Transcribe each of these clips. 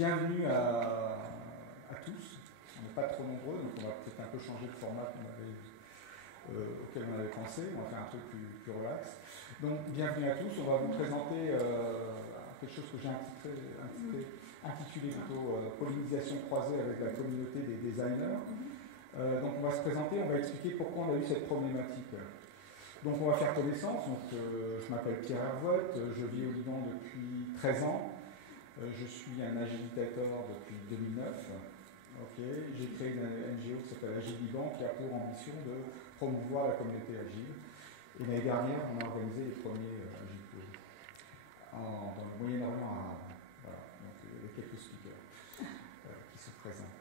bienvenue à tous. On n'est pas trop nombreux, donc on va peut-être un peu changer de format auquel on avait pensé. On va faire un truc plus relax. Donc, bienvenue à tous. On va vous présenter quelque chose que j'ai intitulé plutôt pollinisation croisée avec la communauté des designers. Donc, on va se présenter, on va expliquer pourquoi on a eu cette problématique. Donc, on va faire connaissance. Donc, je m'appelle Pierre Hervoet, je vis au Liban depuis 13 ans. Je suis un agilitateur depuis 2009. Okay. J'ai créé une NGO qui s'appelle Agile Liban qui a pour ambition de promouvoir la communauté agile. Et l'année dernière, on a organisé les premiers Agile dans le Moyen-Orient arabe. Voilà. Donc, il y a quelques speakers qui se présentent.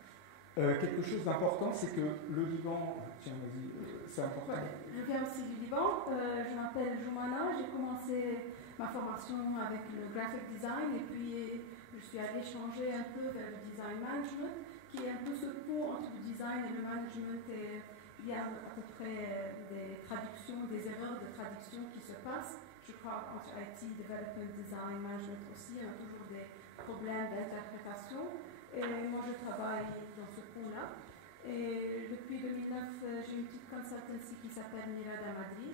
Quelque chose d'important, c'est que le Liban, tiens, vas-y, c'est important. Je viens aussi du Liban, je m'appelle Joumana, j'ai commencé ma formation avec le graphic design et puis je suis allée changer un peu vers le design management, qui est un peu ce pont entre le design et le management, et il y a à peu près des traductions, des erreurs de traduction qui se passent. Je crois entre IT, development, design, management aussi, il y a toujours des problèmes d'interprétation. Et moi, je travaille dans ce pont-là. Et depuis 2009, j'ai une petite consultancy qui s'appelle Mirada Madrid,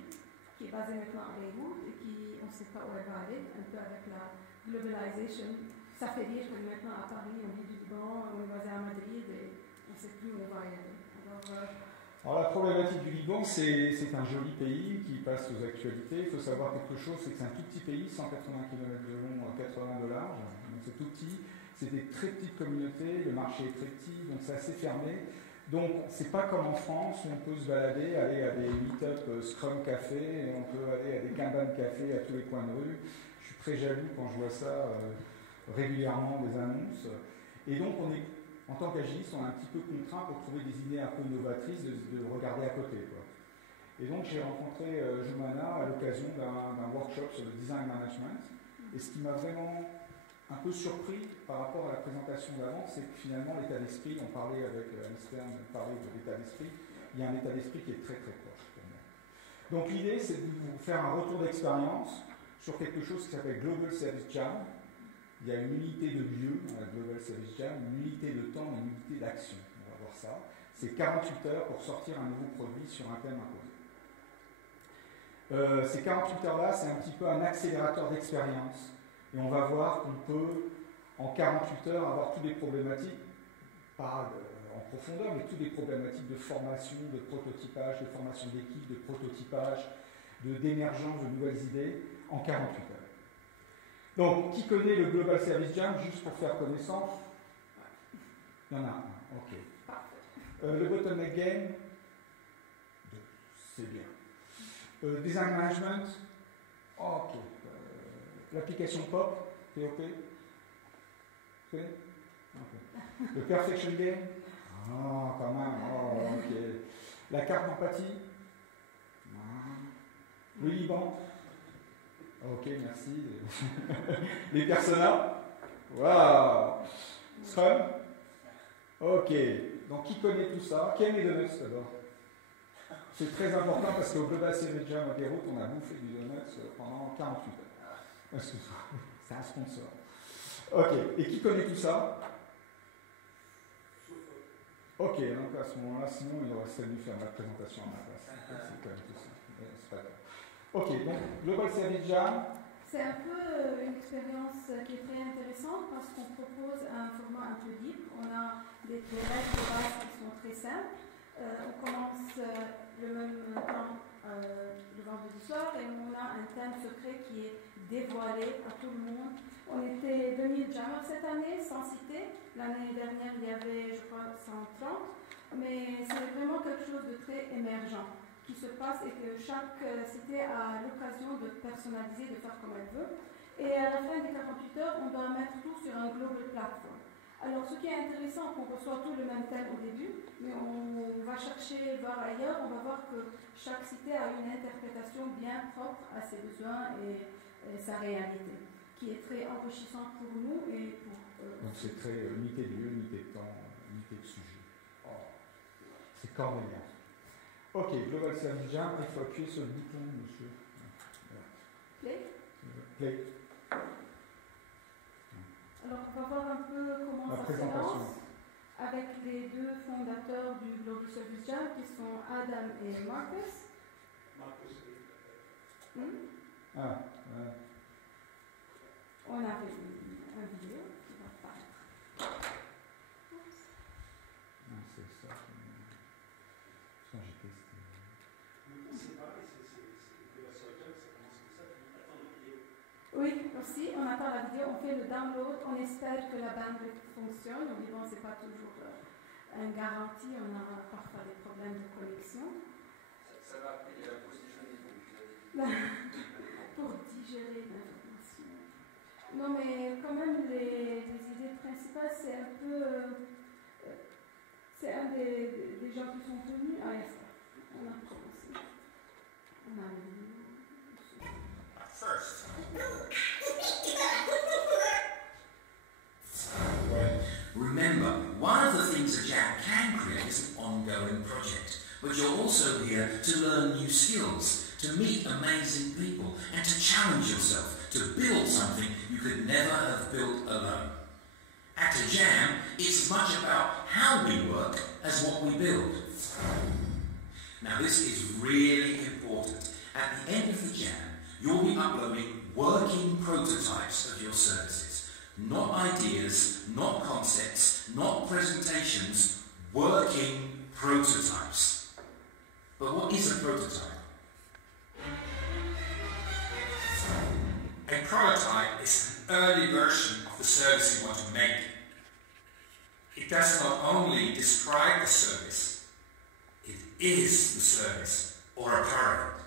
qui est basée maintenant à Beyrouth et qui, on ne sait pas où elle va aller, un peu avec la globalisation. Ça fait rire que maintenant à Paris, on vit du Liban, on est basé à Madrid et on ne sait plus où on va y aller. Alors la problématique du Liban, c'est un joli pays qui passe aux actualités. Il faut savoir quelque chose, c'est que c'est un tout petit pays, 180 km de long, 80 de large, donc c'est tout petit. C'est des très petites communautés, le marché est très petit, donc c'est assez fermé. Donc c'est pas comme en France où on peut se balader, aller à des meet-up Scrum Café, et on peut aller à des Kanban Café à tous les coins de rue. Je suis très jaloux quand je vois ça régulièrement, des annonces. Et donc on est, en tant qu'agiliste, on est un petit peu contraint pour trouver des idées un peu novatrices, de regarder à côté, quoi. Et donc j'ai rencontré Joumana à l'occasion d'un workshop sur le design management. Et ce qui m'a vraiment un peu surpris par rapport à la présentation d'avant, c'est que finalement l'état d'esprit, on parlait avec Stern, on parlait de l'état d'esprit, il y a un état d'esprit qui est très très proche pour moi. Donc l'idée, c'est de vous faire un retour d'expérience sur quelque chose qui s'appelle Global Service Jam. Il y a une unité de lieu dans la Global Service Jam, une unité de temps et une unité d'action. On va voir ça. C'est 48 heures pour sortir un nouveau produit sur un thème imposé. Ces 48 heures-là, c'est un petit peu un accélérateur d'expérience. Et on va voir qu'on peut, en 48 heures, avoir toutes les problématiques, pas en profondeur, mais toutes les problématiques de formation, de prototypage, de formation d'équipe, de prototypage, d'émergence de nouvelles idées, en 48 heures. Donc, qui connaît le Global Service Jam, juste pour faire connaissance? Il y en a un, ok. Le Bottleneck Game, c'est bien. Design Management, ok. L'application POP, POP, okay. Le Perfection Game, quand même, ok. La carte d'empathie, le Liban, ok, merci. Les personas, waouh. Scrum, ok. Donc qui connaît tout ça? Qui aime les donuts d'abord? C'est très important parce qu'au Global Service Jam à Beyrouth, on a bouffé du donuts pendant 48 heures. C'est un sponsor. Ok, et qui connaît tout ça? Ok, donc à ce moment-là, sinon il aurait fallu faire ma présentation à ma place. C'est quand même tout ça. C'est pas grave. Ok, donc Global Service Jam. C'est un peu une expérience qui est très intéressante parce qu'on propose un format un peu libre. On a des règles de base qui sont très simples. On commence le même temps le vendredi soir et on a un thème secret qui est dévoilé à tout le monde. On était 2000 jammers cette année, sans citer. L'année dernière, il y avait, je crois, 130. Mais c'est vraiment quelque chose de très émergent qui se passe et que chaque cité a l'occasion de personnaliser, de faire comme elle veut. Et à la fin des 48 heures, on doit mettre tout sur un global platform. Alors, ce qui est intéressant, qu'on reçoit tout le même thème au début, mais on va chercher, voir ailleurs, on va voir que chaque cité a une interprétation bien propre à ses besoins et sa réalité, qui est très enrichissante pour nous et pour... Donc c'est très unité de lieu, unité de temps, unité de sujet. Oh, c'est cornélien. Ok, Global Service Jam, il faut appuyer sur le bouton, monsieur. Play. Play. Alors, on va voir un peu comment présentation. Avec les deux fondateurs du Global Service Jam qui sont Adam et Marcus. Ah, on avait une vidéo qui va paraître. non, c'est ça. Ça, j'ai testé. C'est pareil, c'est la soirée, ça commence comme ça, puis on attend la vidéo. Oui, aussi, on attend la vidéo, on fait le download, on espère que la bandwidth fonctionne. Au Liban, ce n'est pas toujours une garantie, on a parfois des problèmes de connexion. Ça va appeler la pause déjeuner, donc. Pour digérer l'information. Non, mais quand même, les idées principales, c'est un peu. C'est un des gens qui sont venus. Ah, il y a ça. On a commencé. On a vu. First. Remember, one of the things a jam can create is an ongoing project, but you're also here to learn new skills, to meet amazing people, and to challenge yourself to build something you could never have built alone. At a jam, it's as much about how we work as what we build. Now this is really important. At the end of the jam, you'll be uploading working prototypes of your services. Not ideas, not concepts, not presentations, working prototypes. But what is a prototype? A prototype is an early version of the service you want to make. It does not only describe the service, it is the service or a part of it.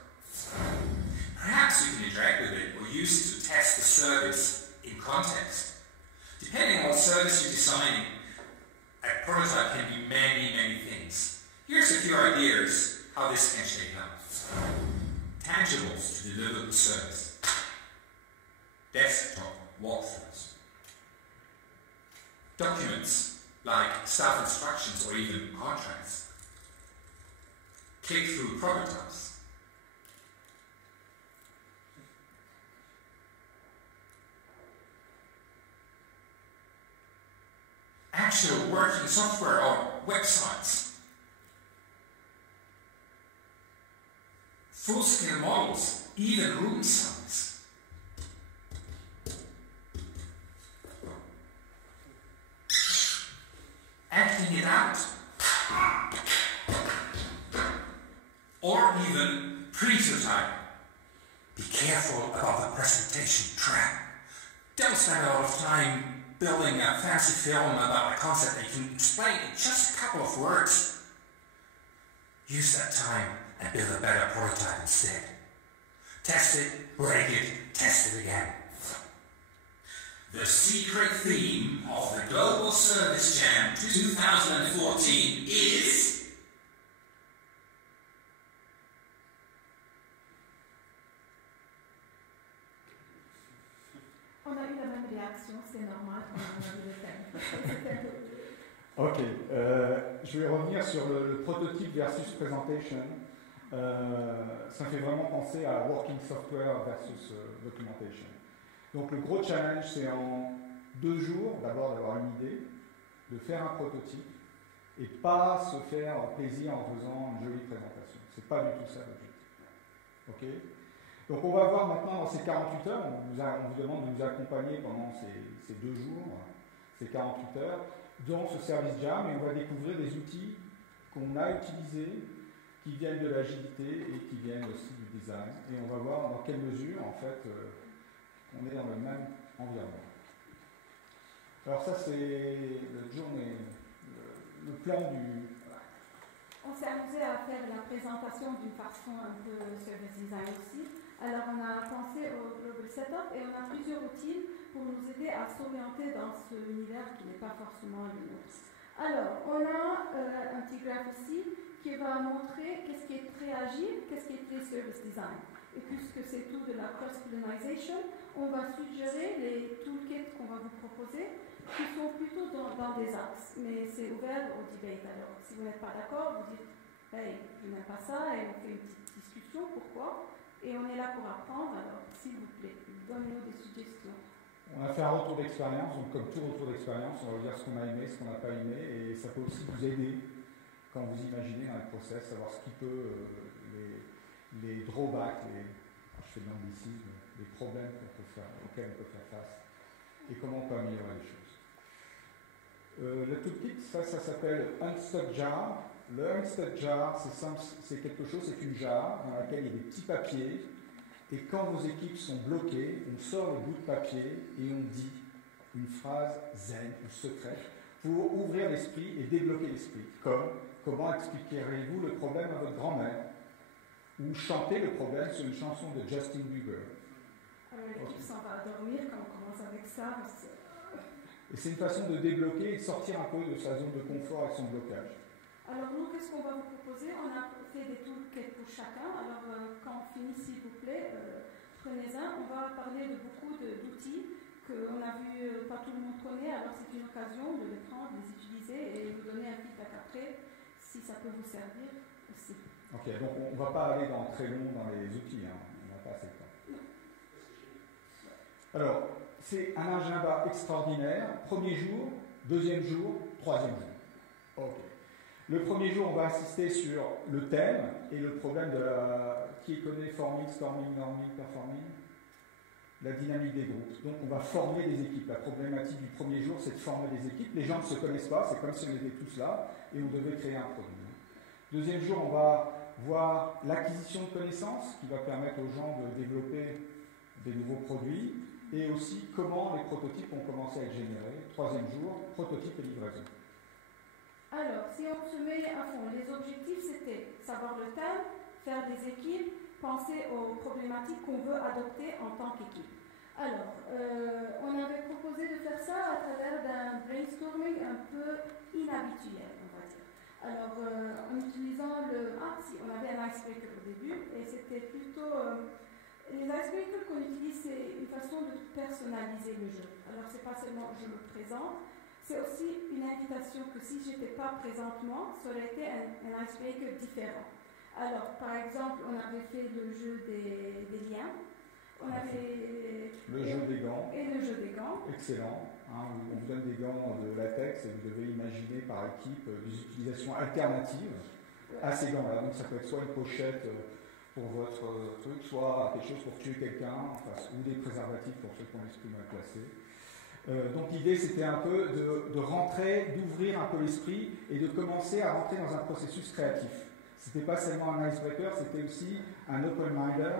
Perhaps you can interact with it or use it to test the service in context. Depending on what service you're designing, a prototype can be many, many things. Here's a few ideas how this can shape up. Tangibles to deliver the service. Desktop walkthroughs. Documents like staff instructions or even contracts. Click-through prototypes. Actual working software or websites. Full-scale models, even room size. Acting it out. Or even prototype. Be careful about the presentation trap. Don't spend a lot of time building a fancy film about a concept that you can explain in just a couple of words. Use that time and build a better prototype instead. Test it, break it, test it again. The secret theme of the Global Service Jam 2014 is... On a eu la même réaction, c'est normal quand on a vu le thème. Ok, je vais revenir sur le prototype versus presentation. Ça me fait vraiment penser à working software versus documentation. Donc le gros challenge, c'est en 2 jours, d'abord d'avoir une idée, de faire un prototype, et pas se faire plaisir en faisant une jolie présentation. C'est pas du tout ça l'objectif. Ok ? Donc on va voir maintenant dans ces 48 heures, on vous demande de nous accompagner pendant ces 2 jours, ces 48 heures, dans ce service Jam, et on va découvrir des outils qu'on a utilisés, qui viennent de l'agilité et qui viennent aussi du design. Et on va voir dans quelle mesure, en fait, on est dans le même environnement. Alors ça, c'est le plan du... On s'est amusé à faire la présentation d'une façon un peu service design aussi. Alors on a pensé au Global Setup et on a plusieurs outils pour nous aider à s'orienter dans ce univers qui n'est pas forcément le nôtre. Alors, on a un petit graphe ici qui va montrer qu'est-ce qui est très agile, qu'est-ce qui est très service design. Et puisque c'est tout de la cross-pollination, on va suggérer les toolkits qu'on va vous proposer qui sont plutôt dans des axes, mais c'est ouvert au debate. Alors, si vous n'êtes pas d'accord, vous dites « Hey, je n'aime pas ça » et on fait une petite discussion, pourquoi ? Et on est là pour apprendre, alors s'il vous plaît, donnez-nous des suggestions. On a fait un retour d'expérience, donc comme tout retour d'expérience, on va vous dire ce qu'on a aimé, ce qu'on n'a pas aimé, et ça peut aussi vous aider quand vous imaginez dans le process, savoir ce qui peut, les drawbacks, je fais de l'anglicisme, les problèmes auxquels on peut faire face, et comment on peut améliorer les choses. Le toolkit, ça s'appelle Unstuck Jar. Le Unstuck Jar, c'est quelque chose, c'est une jarre dans laquelle il y a des petits papiers, et quand vos équipes sont bloquées, on sort le bout de papier et on dit une phrase zen ou secrète pour ouvrir l'esprit et débloquer l'esprit. Comme comment expliquerez-vous le problème à votre grand-mère, ou chanter le problème sur une chanson de Justin Bieber. L'équipe s'en va dormir quand on commence avec ça. Et c'est une façon de débloquer et de sortir un peu de sa zone de confort et son blocage. Alors nous, qu'est-ce qu'on va vous proposer? On a fait des toolkits pour chacun. Alors quand on finit, s'il vous plaît, prenez-un. On va parler de beaucoup d'outils qu'on a vu, pas tout le monde connaît. Alors c'est une occasion de les prendre, de les utiliser et vous donner un feedback après si ça peut vous servir aussi. Ok, donc on ne va pas aller très long dans les outils, hein. On n'a pas assez de temps. Alors, c'est un agenda extraordinaire. Premier jour, deuxième jour, troisième jour. Ok. Le premier jour, on va insister sur le thème et le problème de qui connaît forming, storming, norming, performing, la dynamique des groupes. Donc, on va former des équipes. La problématique du premier jour, c'est de former des équipes. Les gens ne se connaissent pas, c'est comme si on était tous là et on devait créer un produit. Deuxième jour, on va voir l'acquisition de connaissances qui va permettre aux gens de développer des nouveaux produits et aussi comment les prototypes ont commencé à être générés. Troisième jour, prototype et livraison. Alors, si on se met à fond, les objectifs c'était savoir le thème, faire des équipes, penser aux problématiques qu'on veut adopter en tant qu'équipe. Alors, on avait proposé de faire ça à travers d'un brainstorming un peu inhabituel, on va dire. Alors, en utilisant on avait un icebreaker au début, et c'était plutôt... les icebreakers qu'on utilise, c'est une façon de personnaliser le jeu. Alors, c'est pas seulement je me présente, c'est aussi une invitation que si je n'étais pas présentement, ça aurait été un icebreaker différent. Alors, par exemple, on avait fait le jeu des liens. On avait le jeu des gants. Et le jeu des gants. Excellent. Hein, on vous donne des gants de latex et vous devez imaginer par équipe des utilisations alternatives à ces gants-là. Donc, ça peut être soit une pochette pour votre truc, soit quelque chose pour tuer quelqu'un, ou des préservatifs pour ceux qui ont l'esprit mal placé. Donc l'idée c'était un peu de rentrer, d'ouvrir un peu l'esprit et de commencer à rentrer dans un processus créatif. C'était pas seulement un icebreaker, c'était aussi un open-minder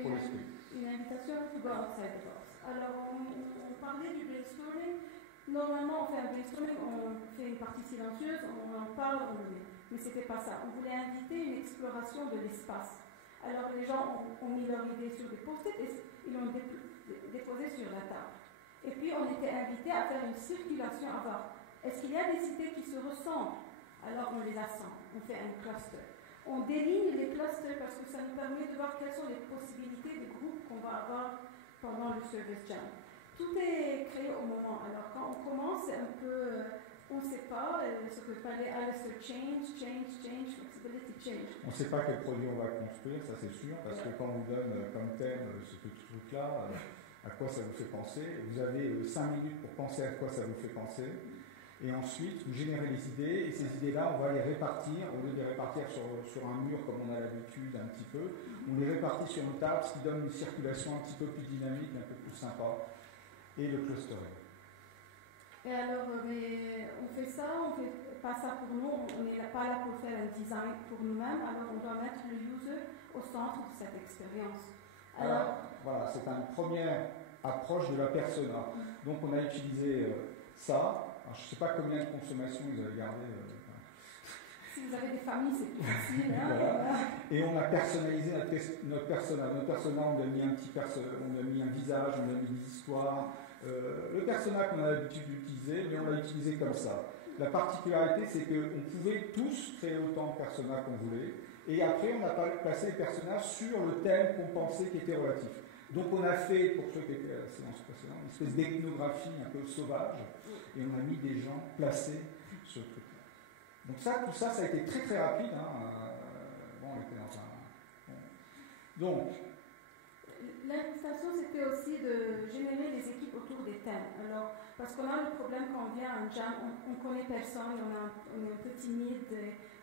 pour l'esprit. Une invitation to go outside the box. Alors on parlait du brainstorming. Normalement on fait un brainstorming, on fait une partie silencieuse, on en parle, on le met. Mais c'était pas ça. On voulait inviter une exploration de l'espace. Alors les gens ont mis leur idée sur des post-it et ils l'ont déposé sur la table. Et puis on était invité à faire une circulation à voir. Est-ce qu'il y a des idées qui se ressemblent? Alors on les assemble, on fait un cluster. On déligne les clusters parce que ça nous permet de voir quelles sont les possibilités de groupes qu'on va avoir pendant le service jam. Tout est créé au moment. Alors quand on commence, c'est un peu... on ne sait pas ce que fallait change, flexibility, change. On ne sait pas quel produit on va construire, ça c'est sûr, parce que quand on vous donne comme thème ce truc-là, à quoi ça vous fait penser, vous avez 5 minutes pour penser à quoi ça vous fait penser, et ensuite vous générez les idées, et ces idées-là, on va les répartir, au lieu de les répartir sur un mur comme on a l'habitude un petit peu, on les répartit sur une table, ce qui donne une circulation un petit peu plus dynamique, un peu plus sympa, et le clustering. Et alors, mais on fait ça, on ne fait pas ça pour nous, on n'est pas là pour faire un design pour nous-mêmes, alors on doit mettre le user au centre de cette expérience. Alors, voilà, c'est une première approche de la persona. Donc on a utilisé ça. Alors, je ne sais pas combien de consommations vous avez gardé. Si vous avez des familles, c'est plus facile. Hein, voilà. Et on a personnalisé notre persona. Notre persona, on a mis on a mis un visage, on a mis des histoires. Le persona qu'on a l'habitude d'utiliser, mais on l'a utilisé comme ça. La particularité, c'est qu'on pouvait tous créer autant de personas qu'on voulait, et après on a placé les personnages sur le thème qu'on pensait qui était relatif. Donc on a fait, pour ceux qui étaient à la séance précédente, une espèce d'ethnographie un peu sauvage, et on a mis des gens placés sur le truc. Donc tout ça a été très rapide. Hein. Bon, on était dans un... Bon. Donc, L'intention, c'était aussi de générer les équipes autour des thèmes. Alors, parce qu'on a le problème quand on vient à un jam, on ne connaît personne, on est un peu timide.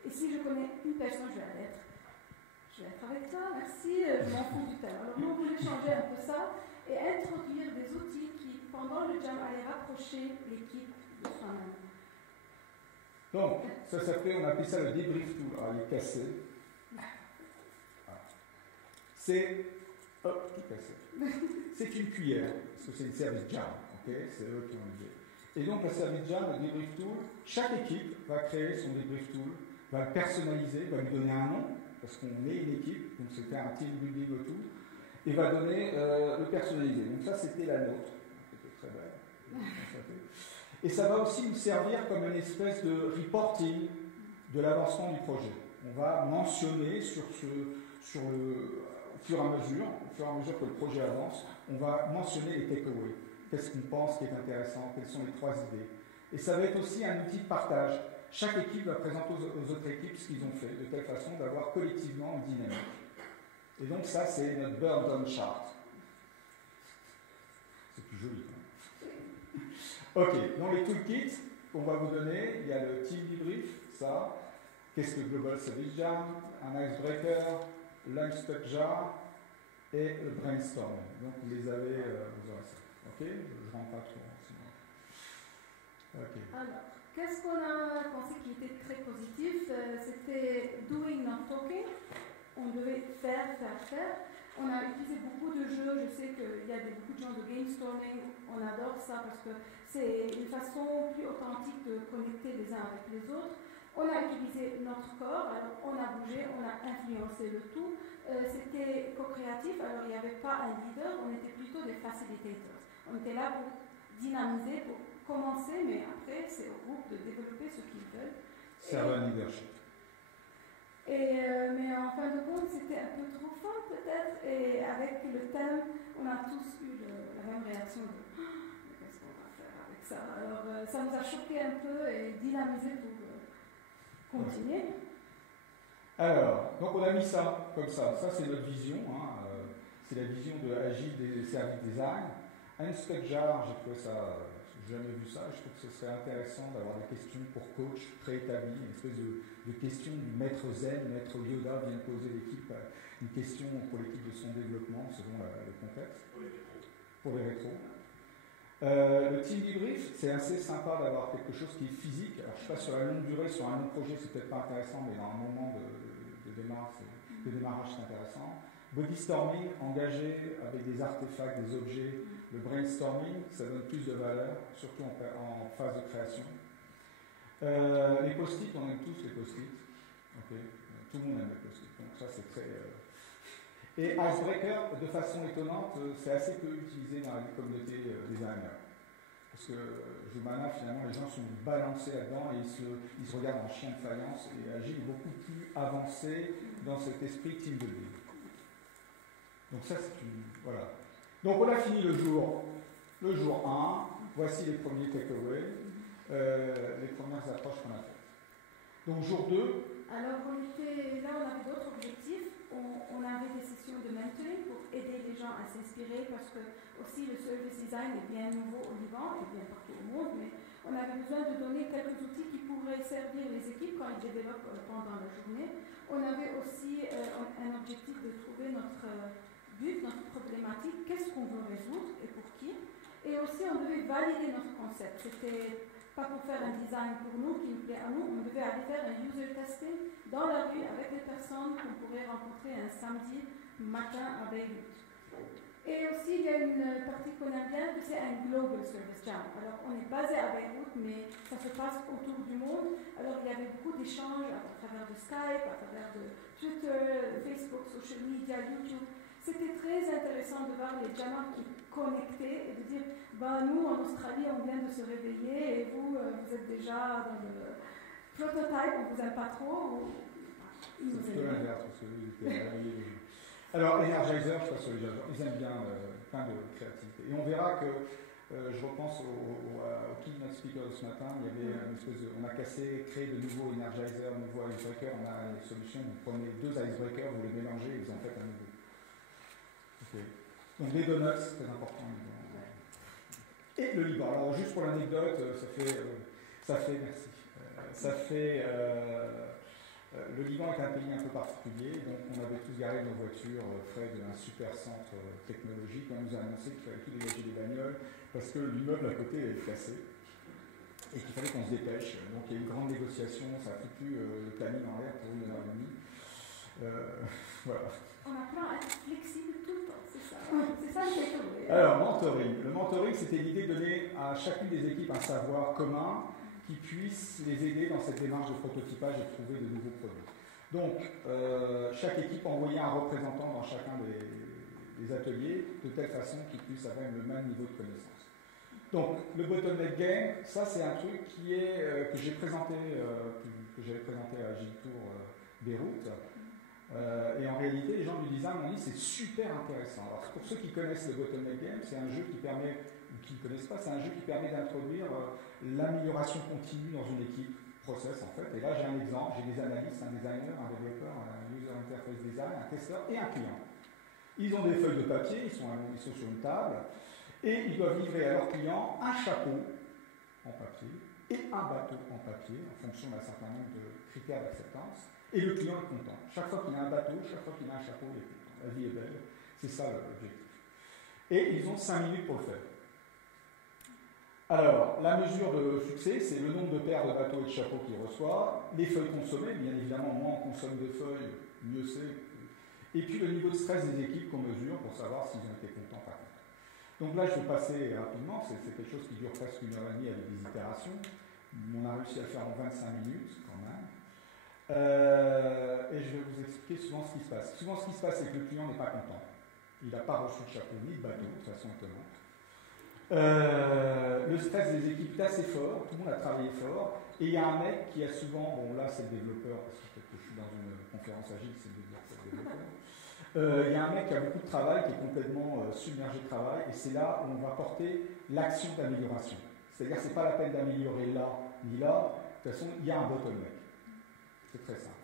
Et si je connais une personne, je vais être avec toi, merci, je m'en fous du thème. Alors, nous, on voulait changer un peu ça et introduire des outils qui, pendant le jam, allaient rapprocher l'équipe de soi-même. Donc, ça s'appelait, on appelait ça le débrief tool. Alors, il est cassé. C'est. Hop, tout cassé. C'est une cuillère, parce que c'est une service jam, ok? C'est eux qui ont l'idée. Et donc, la service jam, le débrief tool, chaque équipe va créer son débrief tool, va le personnaliser, va lui donner un nom, parce qu'on est une équipe, donc c'était un team building autour, et va donner le personnaliser. Donc, ça, c'était la nôtre. C'était très belle. Et ça va aussi nous servir comme une espèce de reporting de l'avancement du projet. On va mentionner au fur et à mesure que le projet avance, on va mentionner les takeaways. Qu'est-ce qu'on pense qui est intéressant, quelles sont les 3 idées. Et ça va être aussi un outil de partage. Chaque équipe va présenter aux autres équipes ce qu'ils ont fait, de telle façon d'avoir collectivement une dynamique. Et donc ça, c'est notre burn down chart. C'est plus joli. Ok, dans les toolkits qu'on va vous donner, il y a le team debrief, ça. Qu'est-ce que le Global Service Jam, un icebreaker, l'Unstuck Jar et le brainstorm. Donc vous les avez, vous aurez ça. Ok, je ne rentre pas trop. Okay. Alors, qu'est-ce qu'on a pensé qui était très positif? C'était doing, not talking. On devait faire. On a utilisé beaucoup de jeux. Je sais qu'il y a beaucoup de gens de gamestorming. On adore ça parce que c'est une façon plus authentique de connecter les uns avec les autres. On a utilisé notre corps, alors on a bougé, on a influencé le tout. C'était co-créatif, alors il n'y avait pas un leader, on était plutôt des facilitators. On était là pour dynamiser, pour commencer, mais après c'est au groupe de développer ce qu'ils veulent. Servant leadership. Mais en fin de compte, c'était un peu trop fort peut-être, et avec le thème, on a tous eu la même réaction de qu'est-ce qu'on va faire avec ça. Alors ça nous a choqué un peu et dynamisé pour continuer. Alors, donc on a mis ça comme ça. Ça c'est notre vision. C'est la vision de Agile des services design. Unstuck Jar, j'ai trouvé ça, j'ai jamais vu ça. Je trouve que ce serait intéressant d'avoir des questions pour coach préétablies, une espèce de questions du maître Zen, maître Yoda vient poser l'équipe une question pour l'équipe de son développement selon le contexte. Pour les rétros. Le team debrief, c'est assez sympa d'avoir quelque chose qui est physique. Alors, je ne sais pas, sur la longue durée, sur un long projet, c'est peut-être pas intéressant, mais dans un moment de démarrage, c'est intéressant. Body storming, engagé avec des artefacts, des objets. Le brainstorming, ça donne plus de valeur, surtout en phase de création. Les post-it, on aime tous les post-it. Okay. Tout le monde aime les post-it. Donc ça, c'est très... Et icebreaker, de façon étonnante, c'est assez peu utilisé dans la communauté designer. Parce que Joumana, finalement, les gens sont balancés là-dedans et ils se regardent en chien de faïence. Et Agile est beaucoup plus avancé dans cet esprit team building. Donc ça, c'est une... Voilà. Donc on a fini le jour 1. Voici les premiers takeaways, les premières approches qu'on a faites. Donc jour 2. Alors on avait d'autres objectifs. On avait des sessions de mentoring pour aider les gens à s'inspirer parce que aussi le service design est bien nouveau au Liban et bien partout au monde, mais on avait besoin de donner quelques outils qui pourraient servir les équipes quand ils développent pendant la journée. On avait aussi un objectif de trouver notre but, notre problématique, qu'est-ce qu'on veut résoudre et pour qui. Et aussi on devait valider notre concept. C'était pas pour faire un design pour nous, qui nous plaît à nous, on devait aller faire un user testing dans la rue avec des personnes qu'on pourrait rencontrer un samedi matin à Beyrouth. Et aussi, il y a une partie qu'on aime bien, c'est un Global Service Jam. Alors, on est basé à Beyrouth, mais ça se passe autour du monde. Alors, il y avait beaucoup d'échanges à travers de Skype, à travers de Twitter, Facebook, social media, YouTube. C'était très intéressant de voir les jammers qui connectaient et de dire nous en Australie on vient de se réveiller et vous êtes déjà dans le prototype, on vous aime pas trop. C'est plutôt l'inverse parce que lui il était alors Energizer, je pense que ils aiment bien plein de créativité. Et on verra que je repense au keynote speaker de ce matin, il y avait une espèce de, on a créé de nouveaux Energizer, de nouveaux icebreakers, on a une solution, vous prenez 2 icebreakers, vous les mélangez et vous en faites un nouveau. Okay. Donc les donuts, c'est très important. Et le Liban. Alors juste pour l'anecdote, le Liban est un pays un peu particulier, donc on avait tous garé nos voitures près d'un super centre technologique. On nous a annoncé qu'il fallait tout dégager des bagnoles parce que l'immeuble à côté est cassé et qu'il fallait qu'on se dépêche. Donc il y a eu une grande négociation, ça a foutu le planning en l'air pour 1h30. Voilà. On apprend à être flexible tout le temps, c'est ça. C'est ça le takeaway. Alors, mentoring. Le mentoring, c'était l'idée de donner à chacune des équipes un savoir commun qui puisse les aider dans cette démarche de prototypage et de trouver de nouveaux produits. Donc, chaque équipe envoyait un représentant dans chacun des ateliers, de telle façon qu'ils puissent avoir le même niveau de connaissance. Donc, le bottleneck game, ça c'est un truc que j'avais présenté à Agile Tour Beyrouth. Et en réalité, les gens du design m'ont dit c'est super intéressant. Alors, pour ceux qui connaissent le bottleneck game, c'est un jeu qui permet, ou qui ne connaissent pas, c'est un jeu qui permet d'introduire l'amélioration continue dans une équipe process en fait. Et là, j'ai un exemple, j'ai des analystes, un designer, un développeur, un user interface design, un testeur et un client. Ils ont des feuilles de papier, ils sont sur une table, et ils doivent livrer à leurs clients un chapeau en papier et un bateau en papier, en fonction d'un certain nombre de critères d'acceptance. Et le client est content. Chaque fois qu'il a un bateau, chaque fois qu'il a un chapeau, il est content. La vie est belle. C'est ça l'objectif. Et ils ont 5 minutes pour le faire. Alors, la mesure de succès, c'est le nombre de paires de bateaux et de chapeaux qu'ils reçoivent, les feuilles consommées, bien évidemment, moins on consomme de feuilles, mieux c'est. Et puis le niveau de stress des équipes qu'on mesure pour savoir s'ils ont été contents par contre. Donc là, je vais passer rapidement, c'est quelque chose qui dure presque 1h30 avec des itérations. On a réussi à le faire en 25 minutes quand même. Et je vais vous expliquer souvent ce qui se passe. Souvent, ce qui se passe, c'est que le client n'est pas content. Il n'a pas reçu de chapeau ni de bateau, de façon étonnante. Le stress des équipes est assez fort, tout le monde a travaillé fort, et il y a un mec qui a souvent, bon là c'est le développeur, parce que je suis dans une conférence agile, c'est le développeur. Il y a un mec qui a beaucoup de travail, qui est complètement submergé de travail, et c'est là où on va porter l'action d'amélioration. C'est-à-dire que ce n'est pas la peine d'améliorer là ni là, de toute façon il y a un bottleneck. C'est très simple.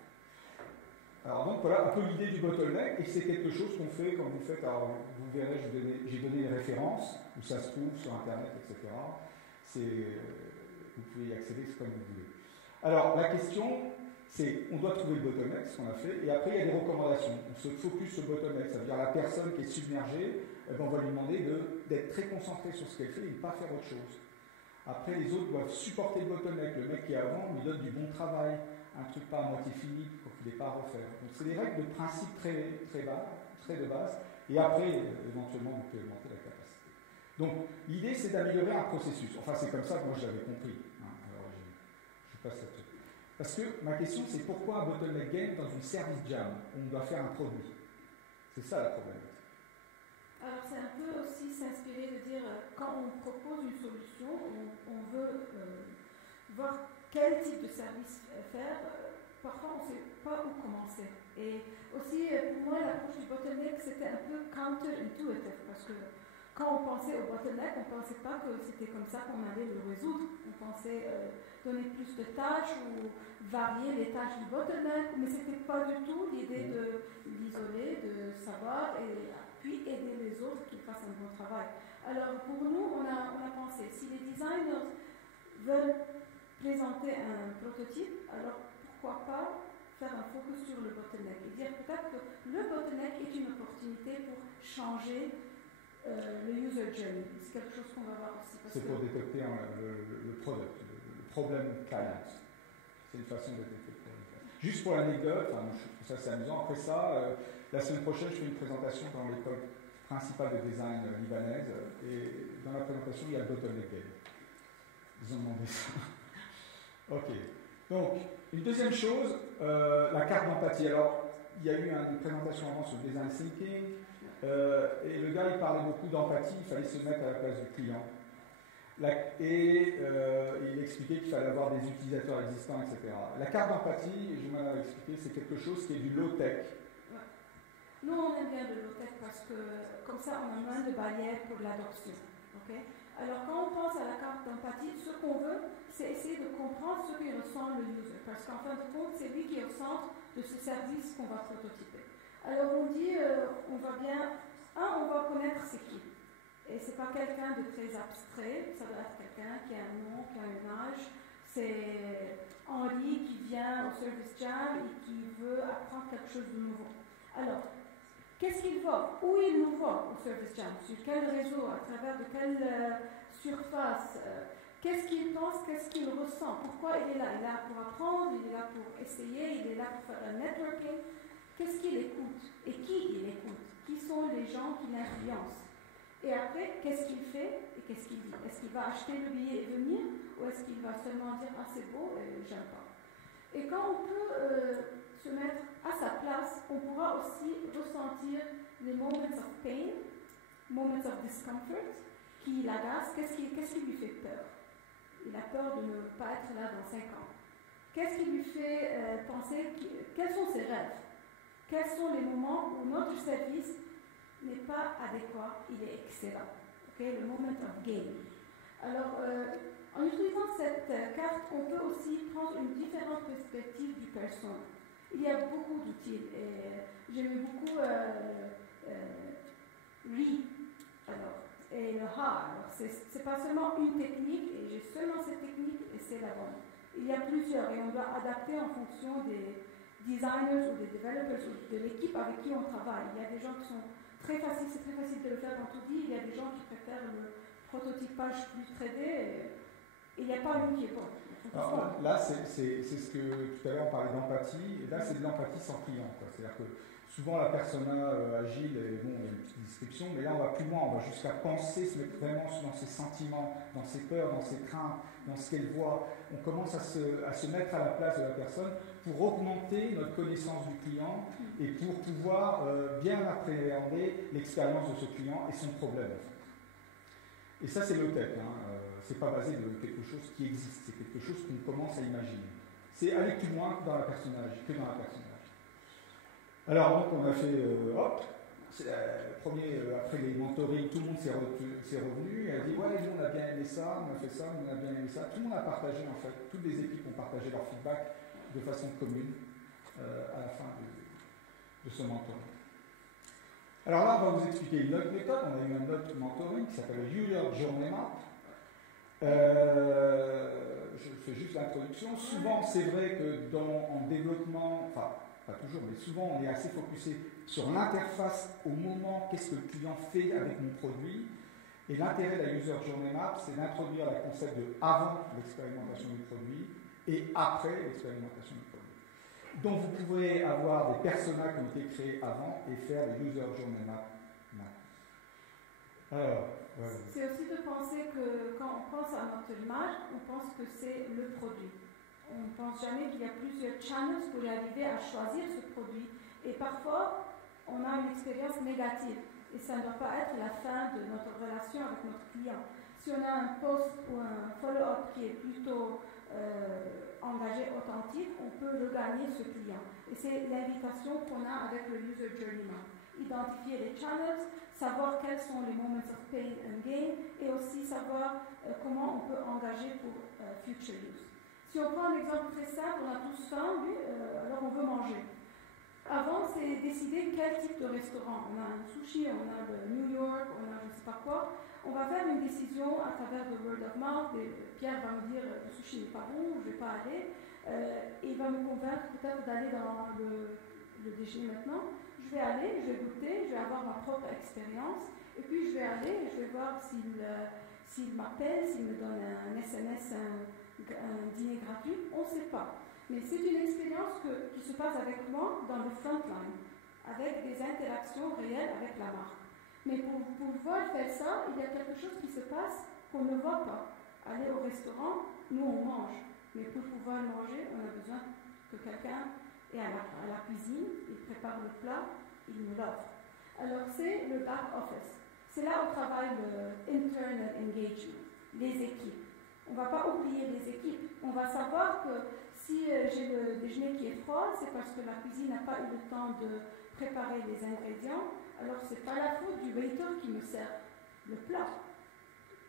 Alors donc voilà un peu l'idée du bottleneck, et c'est quelque chose qu'on fait quand vous faites, alors vous verrez, j'ai donné les références, où ça se trouve sur internet, etc. Vous pouvez y accéder, c'est comme vous voulez. Alors la question, c'est, on doit trouver le bottleneck, ce qu'on a fait, et après il y a des recommandations. On se focus sur le bottleneck, ça veut dire la personne qui est submergée, on va lui demander d'être très concentrée sur ce qu'elle fait et de ne pas faire autre chose. Après les autres doivent supporter le bottleneck, le mec qui est avant lui donne du bon travail, un truc pas à moitié fini pour qu'il n'ait pas à refaire. Donc c'est des règles de principe très de base, et après éventuellement vous pouvez augmenter la capacité. Donc l'idée c'est d'améliorer un processus. Enfin c'est comme ça que moi je l'avais compris. Alors je passe à tout. Parce que ma question c'est pourquoi un bottleneck game dans une service jam où on doit faire un produit. C'est ça la problématique. Alors c'est un peu aussi s'inspirer de dire quand on propose une solution, on veut voir quel type de service faire. Parfois on ne sait pas où commencer. Et aussi pour moi l'approche du bottleneck c'était un peu counter-intuitive parce que quand on pensait au bottleneck, on ne pensait pas que c'était comme ça qu'on allait le résoudre. On pensait donner plus de tâches ou varier les tâches du bottleneck, mais ce n'était pas du tout l'idée de l'isoler, de savoir et puis aider les autres qui fassent un bon travail. Alors pour nous, on a pensé, si les designers veulent présenter un prototype, alors pourquoi pas faire un focus sur le bottleneck et dire peut-être que le bottleneck est une opportunité pour changer le user journey. C'est quelque chose qu'on va voir aussi. C'est pour détecter le product, le problème client. C'est une façon de détecter le problème client. Juste pour l'anecdote, ça c'est amusant. Après ça, la semaine prochaine, je fais une présentation dans l'école principale de design libanaise. Et dans la présentation, il y a le bottleneck game. Ils ont demandé ça. Ok. Donc, une deuxième chose, la carte d'empathie. Alors, il y a eu une présentation avant sur le design thinking. Et le gars, il parlait beaucoup d'empathie, il fallait se mettre à la place du client. Il expliquait qu'il fallait avoir des utilisateurs existants, etc. La carte d'empathie, je vais expliquer, c'est quelque chose qui est du low-tech. Ouais. Nous, on aime bien le low-tech parce que comme ça, on a moins de barrières pour l'adoption. Okay? Alors, quand on pense à la carte d'empathie, ce qu'on veut, c'est essayer de comprendre ce que ressent le user. Parce qu'en fin de compte, c'est lui qui est au centre de ce service qu'on va prototyper. Alors on dit, on va bien On va connaître c'est qui. Et ce n'est pas quelqu'un de très abstrait, ça doit être quelqu'un qui a un nom, qui a un âge. C'est Henri qui vient au Service Jam et qui veut apprendre quelque chose de nouveau. Alors, qu'est-ce qu'il voit? Où il nous voit au Service Jam? Sur quel réseau? À travers de quelle surface? Qu'est-ce qu'il pense? Qu'est-ce qu'il ressent? Pourquoi il est là? Il est là pour apprendre, il est là pour essayer, il est là pour faire un networking. Qu'est-ce qu'il écoute? Et qui il écoute? Qui sont les gens qui l'influencent? Et après, qu'est-ce qu'il fait et qu'est-ce qu'il dit? Est-ce qu'il va acheter le billet et venir? Ou est-ce qu'il va seulement dire « Ah, c'est beau, j'aime pas ». Et quand on peut se mettre à sa place, on pourra aussi ressentir les moments of pain, moments of discomfort, qui l'agacent. Qu'est-ce qui lui fait peur? Il a peur de ne pas être là dans 5 ans. Qu'est-ce qui lui fait penser, quels sont ses rêves? Quels sont les moments où notre service n'est pas adéquat, il est excellent. Okay? Le moment of gain. Alors, en utilisant cette carte, on peut aussi prendre une différente perspective du persona. Il y a beaucoup d'outils. J'aime beaucoup et le ha. Alors, c'est pas seulement une technique, et j'ai seulement cette technique, et c'est la bonne. Il y a plusieurs, et on doit adapter en fonction des designers ou des developers ou de l'équipe avec qui on travaille. Il y a des gens qui sont c'est très facile de le faire dans tout dit. Il y a des gens qui préfèrent le prototypage plus 3D et il n'y a pas une qui est bonne. Alors, là, c'est ce que tout à l'heure on parlait d'empathie, et là c'est de l'empathie sans client. C'est-à-dire que souvent la persona agile, il y a une petite description, mais là on va plus loin, on va jusqu'à penser, se mettre vraiment dans ses sentiments, dans ses peurs, dans ses craintes, dans ce qu'elle voit. On commence à se mettre à la place de la personne pour augmenter notre connaissance du client et pour pouvoir bien appréhender l'expérience de ce client et son problème. Et ça, c'est low-tech. C'est pas basé de quelque chose qui existe, c'est quelque chose qu'on commence à imaginer. C'est aller plus loin que dans la personnage. Alors, donc, on a fait c'est le premier, après les mentorings, tout le monde s'est revenu et a dit ouais, nous on a bien aimé ça, on a fait ça, on a bien aimé ça. Tout le monde a partagé en fait, toutes les équipes ont partagé leur feedback de façon commune à la fin de ce mentoring. Alors là, on va vous expliquer une autre méthode. On a eu un autre mentoring qui s'appelle User Journey Map. Je fais juste l'introduction. Souvent, c'est vrai que en développement, enfin, pas toujours, mais souvent, on est assez focusé sur l'interface au moment qu'est-ce que le client fait avec mon produit. Et l'intérêt de la User Journey Map, c'est d'introduire le concept de avant l'expérimentation du produit et après l'expérimentation du produit. Donc vous pouvez avoir des personnages qui ont été créés avant et faire des User Journey Map. Alors, voilà. C'est aussi de penser que quand on pense à notre image, on pense que c'est le produit. On ne pense jamais qu'il y a plusieurs channels pour arriver à choisir ce produit. Et parfois, on a une expérience négative. Et ça ne doit pas être la fin de notre relation avec notre client. Si on a un post ou un follow-up qui est plutôt engagé, authentique, on peut regagner ce client. Et c'est l'invitation qu'on a avec le User Journey Map. Identifier les channels, savoir quels sont les moments of pain and gain, et aussi savoir comment on peut engager pour future use. Si on prend un exemple très simple, on a tous faim, alors on veut manger. Avant, c'est décider quel type de restaurant. On a un sushi, on a le New York, on a je ne sais pas quoi. On va faire une décision à travers le word of mouth. Pierre va me dire le sushi n'est pas bon, je ne vais pas aller. Il va me convaincre peut-être d'aller dans le déjeuner maintenant. Je vais aller, je vais goûter, je vais avoir ma propre expérience. Et puis je vais aller et je vais voir s'il m'appelle, s'il me donne un SMS, un dîner gratuit. On ne sait pas. Mais c'est une expérience qui se passe avec moi dans le frontline, avec des interactions réelles avec la marque. Mais pour pouvoir faire ça, il y a quelque chose qui se passe qu'on ne voit pas. Aller au restaurant, nous on mange. Mais pour pouvoir manger, on a besoin que quelqu'un est à la cuisine, il prépare le plat, il nous l'offre. Alors c'est le back office. C'est là où travaille le internal engagement, les équipes. On ne va pas oublier les équipes. On va savoir que si j'ai le déjeuner qui est froid, c'est parce que la cuisine n'a pas eu le temps de préparer les ingrédients. Alors, ce n'est pas la faute du waiter qui me sert le plat.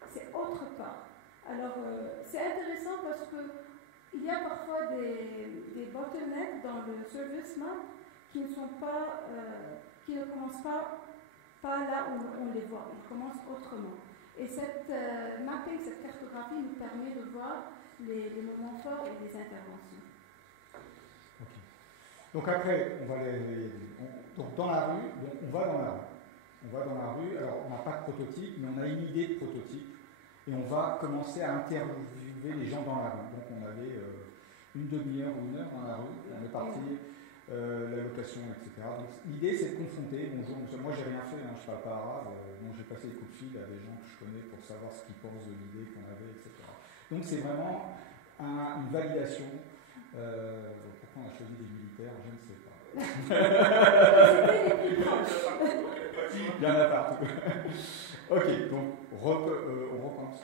C'est autre part. Alors, c'est intéressant parce qu'il y a parfois des bottlenecks dans le service map qui ne commencent pas pas là où on les voit, ils commencent autrement. Et cette mapping, cette cartographie nous permet de voir les moments forts et les interventions. Okay. Donc après, donc dans la rue, donc on va dans la rue. On va dans la rue, alors on n'a pas de prototype, mais on a une idée de prototype. Et on va commencer à interviewer les gens dans la rue. Donc on avait une demi-heure ou une heure dans la rue, on est parti, la location, etc. Donc l'idée c'est de confronter, bonjour, moi j'ai rien fait, hein, je ne parle pas arabe, donc j'ai passé des coups de fil à des gens que je connais pour savoir ce qu'ils pensent de l'idée qu'on avait, etc. Donc c'est vraiment une validation. Pourquoi on a choisi des militaires, je ne sais pas. Il y en a partout. Ok, donc on recommence.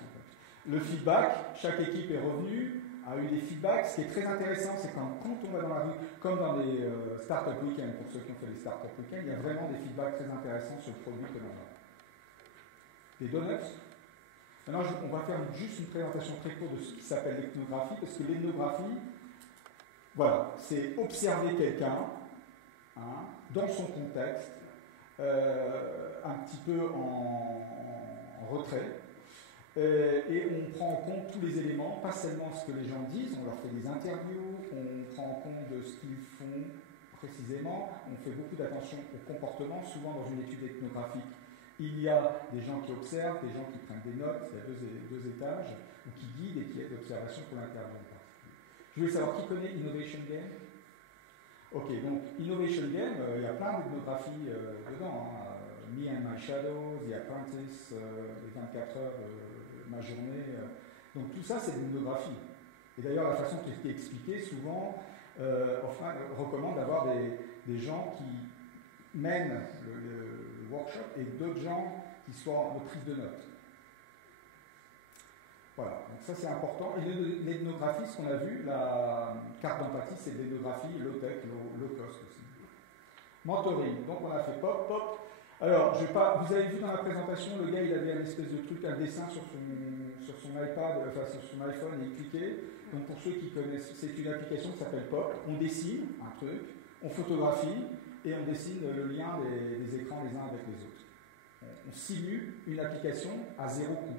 Le feedback, chaque équipe est revenue, a eu des feedbacks. Ce qui est très intéressant, c'est quand on va dans la rue, comme dans les Startup Weekend, pour ceux qui ont fait les Startup Weekend, il y a vraiment des feedbacks très intéressants sur le produit que l'on a. Les donuts. Maintenant, on va faire juste une présentation très courte de ce qui s'appelle l'ethnographie, parce que l'ethnographie, voilà, c'est observer quelqu'un dans son contexte, un petit peu en retrait, et on prend en compte tous les éléments, pas seulement ce que les gens disent, on leur fait des interviews, on prend en compte de ce qu'ils font précisément, on fait beaucoup d'attention au comportement. Souvent dans une étude ethnographique, il y a des gens qui observent, des gens qui prennent des notes, il y a deux étages, ou qui guident et qui aident l'observation pour l'interview en particulier. Je voulais savoir qui connaît Innovation Game. Ok, donc Innovation Game, il y a plein d'ethnographies dedans. Me and My Shadows, The Apprentice, les 24 heures, ma journée. Donc tout ça, c'est de l'ethnographie. Et d'ailleurs, la façon qui est expliquée, souvent, recommande d'avoir des gens qui mènent le workshop et d'autres gens qui soient en prise de notes. Voilà, donc ça c'est important. Et l'ethnographie, ce qu'on a vu, la carte d'empathie, c'est de l'ethnographie low-tech, low-cost aussi. Mentoring, donc on a fait pop. Alors, vous avez vu dans la présentation, le gars il avait un espèce de truc, un dessin sur son iPad, enfin sur son iPhone, et il cliquait. Donc pour ceux qui connaissent, c'est une application qui s'appelle Pop. On dessine un truc, on photographie et on dessine le lien des écrans les uns avec les autres. On simule une application à zéro coût.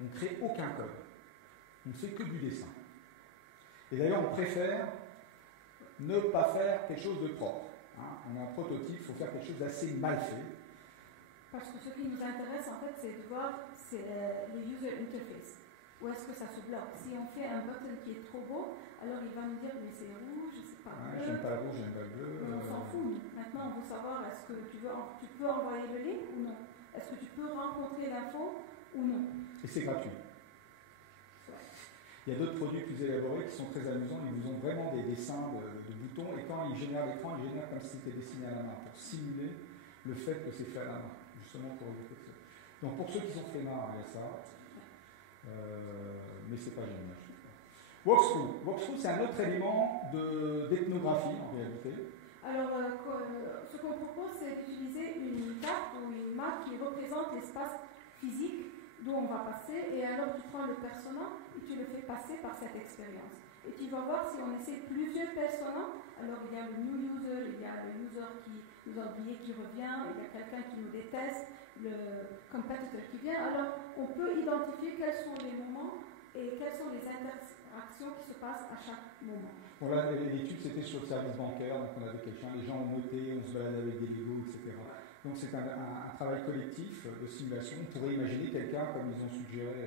On ne crée aucun code. On ne fait que du dessin. Et d'ailleurs, on préfère ne pas faire quelque chose de propre. On a un prototype, il faut faire quelque chose d'assez mal fait. Parce que ce qui nous intéresse, en fait, c'est de voir les user interface. Où est-ce que ça se bloque? Si on fait un button qui est trop beau, alors il va nous dire, mais c'est rouge, c'est pas bleu. J'aime pas le rouge, j'aime pas le bleu. On s'en fout. Maintenant, on veut savoir, est-ce que tu peux envoyer le lien ou non? Est-ce que tu peux rencontrer l'info ou non? Et c'est gratuit. Ouais. Il y a d'autres produits plus élaborés qui sont très amusants. Ils vous ont vraiment des dessins de boutons. Et quand ils génèrent l'écran, ils génèrent comme si c'était dessiné à la main pour simuler le fait que c'est fait à la main. Justement pour éviter ça. Donc pour ceux qui sont fait main, il y a ça. Mais c'est pas génial. Walkthrough. Walkthrough, c'est un autre élément d'ethnographie en réalité. Alors, ce qu'on propose, c'est d'utiliser une carte ou une map qui représente l'espace physique d'où on va passer, et alors tu prends le persona et tu le fais passer par cette expérience. Et tu vas voir si on essaie plusieurs personas, alors il y a le new user, il y a le user qui nous a oublié qui revient, il y a quelqu'un qui nous déteste, le competitor qui vient, alors on peut identifier quels sont les moments et quelles sont les interactions qui se passent à chaque moment. Bon, là, l'étude c'était sur le service bancaire, donc on avait quelqu'un, les gens ont noté, on se baladait avec des Legos, etc. Donc c'est un travail collectif de simulation. On pourrait imaginer quelqu'un, comme ils ont suggéré,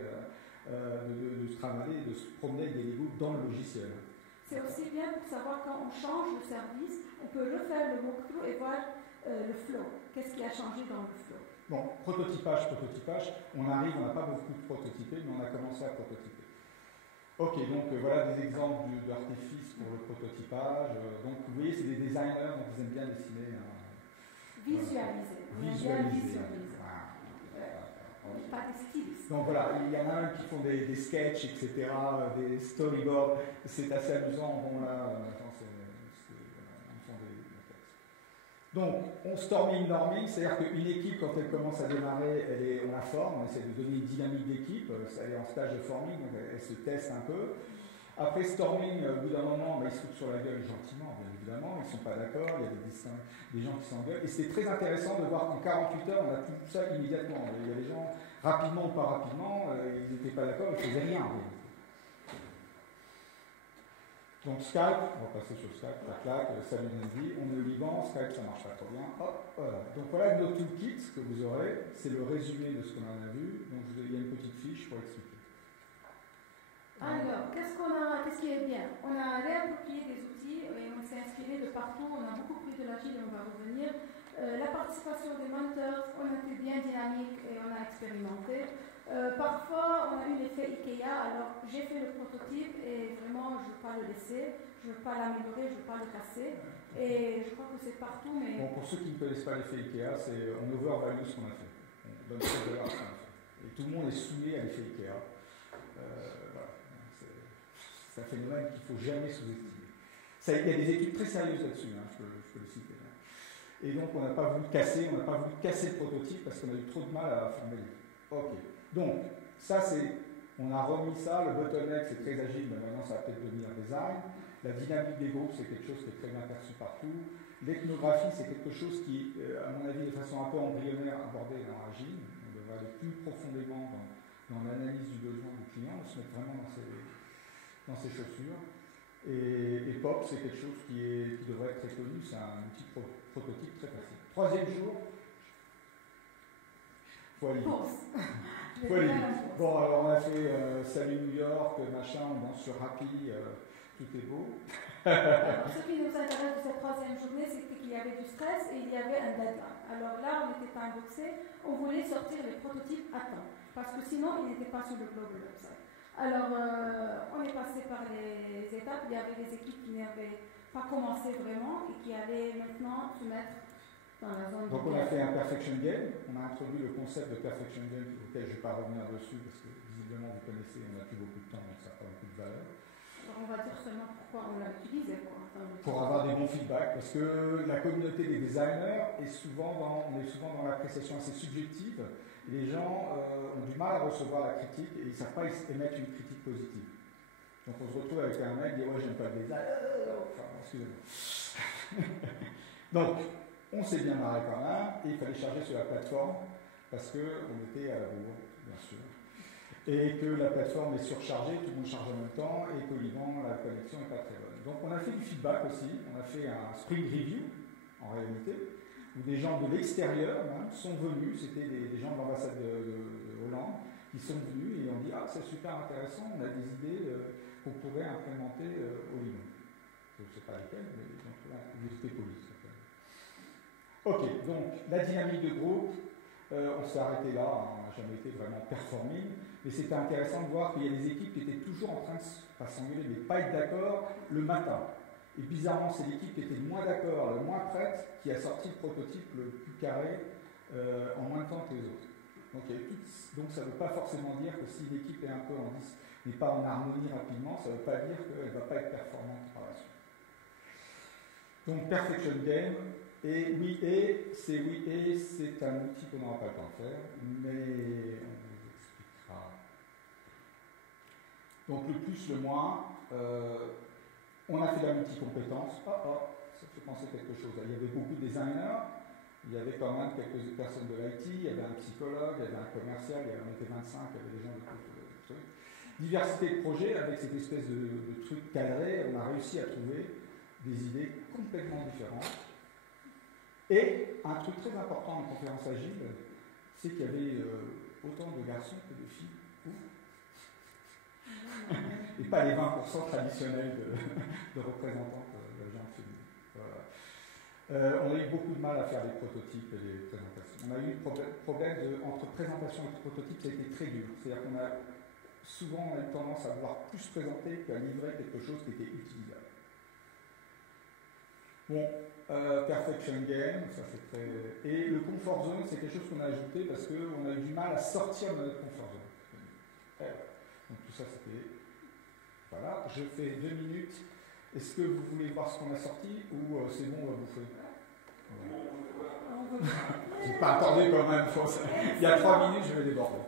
de se travailler, de se promener avec des Legos dans le logiciel. C'est aussi bien pour savoir quand on change le service, on peut refaire le walkthrough et voir le flow. Qu'est-ce qui a changé dans le flow? Bon, prototypage. On arrive, on n'a pas beaucoup de prototypés, mais on a commencé à prototyper. Ok, donc voilà des exemples d'artifices pour le prototypage. Donc vous voyez, c'est des designers, donc ils aiment bien dessiner. Visualiser. Pas des stylistes. Donc voilà, il y en a un qui font des sketchs, etc., des storyboards. C'est assez amusant. Bon là, donc, on storming, norming, c'est-à-dire qu'une équipe, quand elle commence à démarrer, on la forme, on essaie de donner une dynamique d'équipe, elle est en stage de forming, donc elle se teste un peu. Après storming, au bout d'un moment, ils se foutent sur la gueule gentiment, bien évidemment, ils ne sont pas d'accord, il y a des gens qui s'engueulent. Et c'est très intéressant de voir qu'en 48 heures, on a tout ça immédiatement. Il y a des gens, rapidement ou pas rapidement, ils n'étaient pas d'accord, ils ne faisaient rien. Donc Skype, on va passer sur Skype, clac, salut Nancy, on est au Liban, Skype ça marche pas trop bien, hop, voilà. Donc voilà nos toolkits que vous aurez, c'est le résumé de ce qu'on en a vu, donc il y a une petite fiche pour expliquer. Alors, qu'est-ce qui est bien? On a réapproprié des outils et on s'est inspiré de partout, on a beaucoup pris de l'agile, on va revenir. La participation des mentors, on a été bien dynamique et on a expérimenté. Parfois, on a eu l'effet IKEA, alors j'ai fait le prototype et vraiment, je ne veux pas le laisser, je ne veux pas l'améliorer, je ne veux pas le casser. Et je crois que c'est partout, mais... Bon, pour ceux qui ne connaissent pas l'effet IKEA, c'est on overvalue ce qu'on a fait. On donne très valeur à ce qu'on a fait. Et tout le monde est soumis à l'effet IKEA. Voilà. C'est un phénomène qu'il ne faut jamais sous-estimer. Il y a des études très sérieuses là-dessus, hein, je peux le citer. Et donc, on n'a pas voulu casser le prototype parce qu'on a eu trop de mal à former l'équipe. Ok. Donc, ça on a remis ça, le bottleneck c'est très agile, mais maintenant ça va peut-être devenir design. La dynamique des groupes c'est quelque chose qui est très bien perçu partout. L'ethnographie c'est quelque chose qui, à mon avis, de façon un peu embryonnaire abordée dans agile. On devrait aller plus profondément dans l'analyse du besoin du client, on se met vraiment dans ses chaussures. Et POP c'est quelque chose qui devrait être très connu, c'est un outil prototype très facile. Troisième jour, faut aller vite. Bon, alors on a fait Salut New York, machin, on danse sur Happy, tout est beau. Alors, ce qui nous intéresse de cette troisième journée, c'était qu'il y avait du stress et il y avait un deadline. Alors là, on n'était pas inboxé, on voulait sortir les prototypes à temps, parce que sinon, ils n'étaient pas sur le global website. Alors, on est passé par les étapes, il y avait des équipes qui n'avaient pas commencé vraiment et qui allaient maintenant se mettre dans la zone. Donc on a fait un perfection game, on a introduit le concept de perfection game auquel je ne vais pas revenir dessus parce que visiblement vous connaissez, on n'a plus beaucoup de temps donc ça n'a pas beaucoup de valeur. Alors on va dire seulement pourquoi on l'a utilisé. Pour avoir des bons feedbacks, parce que la communauté des designers on est souvent dans l'appréciation assez subjective, et les gens ont du mal à recevoir la critique et ils ne savent pas émettre une critique positive. Donc on se retrouve avec un mec qui dit ouais j'aime pas le design, enfin excusez-moi. Donc on s'est bien marré quand même, et il fallait charger sur la plateforme, parce qu'on était à la bourre, bien sûr, et que la plateforme est surchargée, tout le monde charge en même temps, et qu'au Liban, la connexion n'est pas très bonne. Donc on a fait du feedback aussi, on a fait un spring review, en réalité, où des gens de l'extérieur même sont venus, c'était des gens de l'ambassade de Hollande, qui sont venus et ont dit « Ah, c'est super intéressant, on a des idées qu'on pourrait implémenter au Liban. » Je ne sais pas lesquelles, mais donc là, c'était police. Ok, donc la dynamique de groupe, on s'est arrêté là, on n'a jamais été vraiment performing, mais c'était intéressant de voir qu'il y a des équipes qui étaient toujours en train de pas s'engueuler, mais pas être d'accord le matin. Et bizarrement, c'est l'équipe qui était le moins d'accord, le moins prête, qui a sorti le prototype le plus carré en moins de temps que les autres. Donc ça ne veut pas forcément dire que si l'équipe est un peu n'est pas en harmonie rapidement, ça ne veut pas dire qu'elle ne va pas être performante par la suite. Donc Perfection Game. Et c'est un outil qu'on n'aura pas le temps de faire, mais on vous expliquera. Donc le plus, le moins, on a fait de la multi-compétence. Ça fait penser quelque chose. Il y avait beaucoup de designers, il y avait quand même quelques personnes de l'IT, il y avait un psychologue, il y avait un commercial, on était 25, il y avait des gens de trucs. Diversité de projets, avec cette espèce de truc cadré, on a réussi à trouver des idées complètement différentes. Et un truc très important en conférence agile, c'est qu'il y avait autant de garçons que de filles. Et pas les 20% traditionnels de représentantes de gens féminines. Voilà. On a eu beaucoup de mal à faire des prototypes et des présentations. On a eu problème entre présentation et prototype, ça a été très dur. C'est-à-dire qu'on a souvent eu tendance à vouloir plus présenter qu'à livrer quelque chose qui était utilisable. Bon, Perfection Game, ça c'est très... Et le comfort zone, c'est quelque chose qu'on a ajouté parce qu'on a eu du mal à sortir de notre comfort zone. Donc tout ça c'était... Voilà, je fais 2 minutes. Est-ce que vous voulez voir ce qu'on a sorti ou c'est bon, on va bouffer? J'ai pas attendu quand même, il y a 3 minutes, je vais déborder.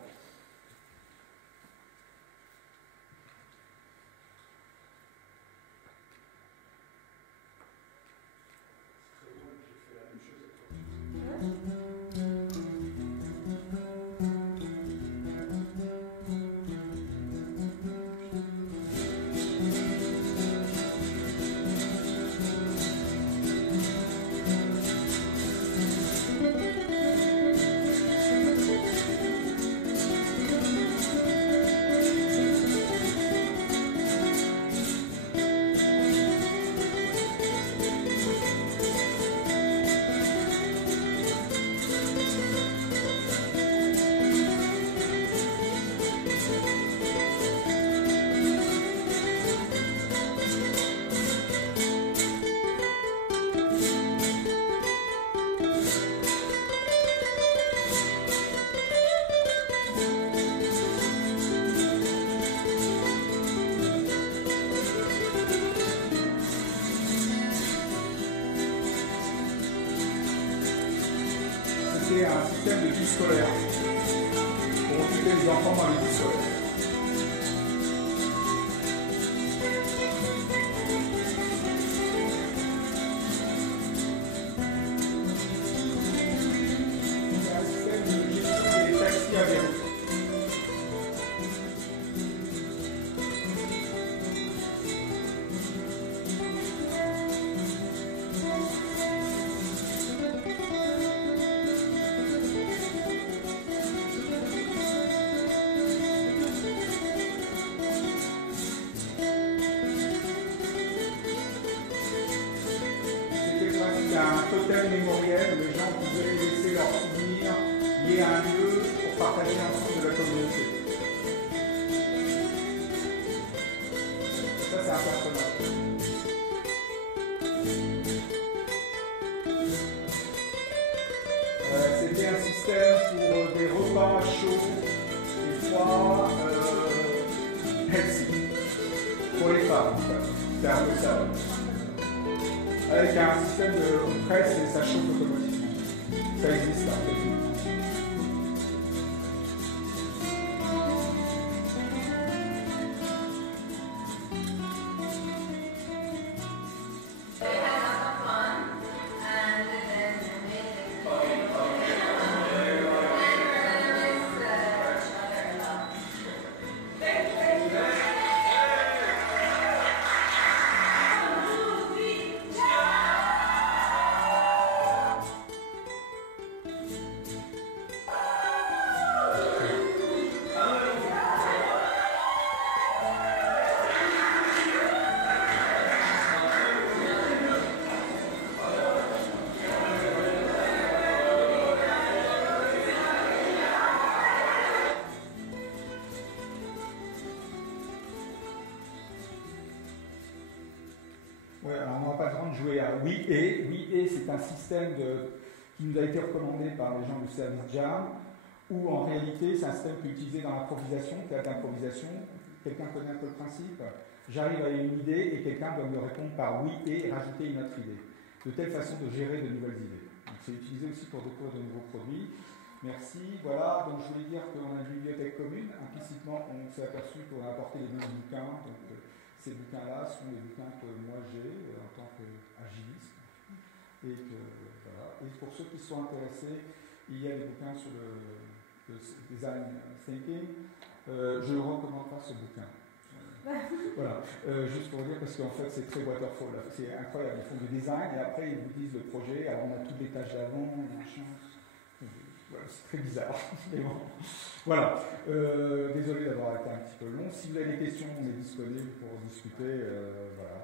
c'est un système de vie scolaire pour occuper les enfants dans les vies scolaires. Mémoriel où les gens pouvaient laisser leurs souvenirs liés à un lieu pour partager l'ensemble de la communauté. Ça, c'est un personnage. C'était un système pour des repas chauds et froids, healthy, pour les femmes. C'était un peu ça. Avec un système de presse et ça chauffe automatiquement. Ça existe là. Ouais, alors on n'a pas le droit de jouer à oui et c'est un système qui nous a été recommandé par les gens du service Jam, où en réalité c'est un système qui est utilisé dans l'improvisation, théâtre d'improvisation. Quelqu'un connaît un peu le principe? J'arrive à une idée et quelqu'un doit me répondre par oui et rajouter une autre idée. De telle façon de gérer de nouvelles idées. C'est utilisé aussi pour découvrir de nouveaux produits. Merci. Voilà, donc je voulais dire qu'on a une bibliothèque commune. Implicitement, on s'est aperçu qu'on a apporté les mêmes bouquins. Donc, ces bouquins-là sont des bouquins que moi j'ai en tant qu'agiliste. Et pour ceux qui sont intéressés, il y a des bouquins sur le design thinking. Je ne recommande pas ce bouquin. Voilà, juste pour dire, parce qu'en fait c'est très waterfall, c'est incroyable, ils font du design et après ils vous disent le projet, alors on a toutes les tâches d'avant, machin. Voilà, c'est très bizarre, mais bon. Voilà, désolé d'avoir été un petit peu long, si vous avez des questions, on est disponible pour discuter, voilà.